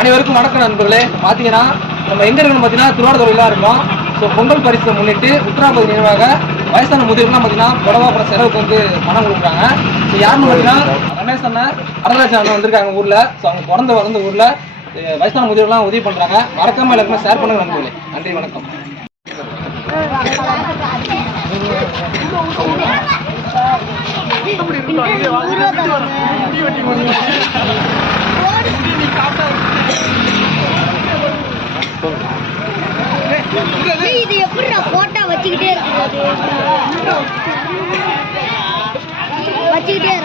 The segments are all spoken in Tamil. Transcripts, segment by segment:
அனைவருக்கும் வணக்கம் நண்பர்களே. பார்த்தீங்கன்னா நம்ம எங்க இருக்கணும் பார்த்தீங்கன்னா திருவாரூர்ல இருக்கோம். ஸோ பொங்கல் பரிசை முன்னிட்டு உத்தராபதி நிர்வாக வயசான முதிர்லாம் பார்த்தீங்கன்னா புடவை அப்புறம் செலவுக்கு வந்து பணம் கொடுக்குறாங்க. ஸோ யாருன்னு பார்த்தீங்கன்னா ரமேஷ் அண்ணன் அரராஜன் அண்ணன் வந்திருக்காங்க ஊர்ல. ஸோ அவங்க வளர்ந்த ஊர்ல வயசான முதிர்லாம் உதவி பண்றாங்க. மறக்காம எல்லாருக்குமே ஷேர் பண்ணுங்க நண்பர்களே. நன்றி, வணக்கம். இது எப்படி போட்டா வச்சுக்கிட்டே இருக்கு வச்சுக்கிட்டே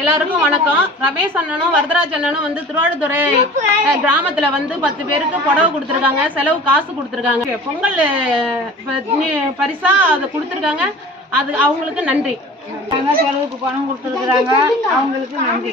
எல்லாருக்கும் வணக்கம். ரமேஷ் அண்ணனும் வரதராஜ் அண்ணனும் வந்து திருவாரூர்துறை கிராமத்துல வந்து 10 பேருக்கு புடவை கொடுத்துருக்காங்க, செலவு காசு கொடுத்துருக்காங்க. பொங்கல் பரிசா அதை கொடுத்துருக்காங்க. அது அவங்களுக்கு நன்றி. செலவுக்கு பணம் கொடுத்துருக்குறாங்க, அவங்களுக்கு நன்றி.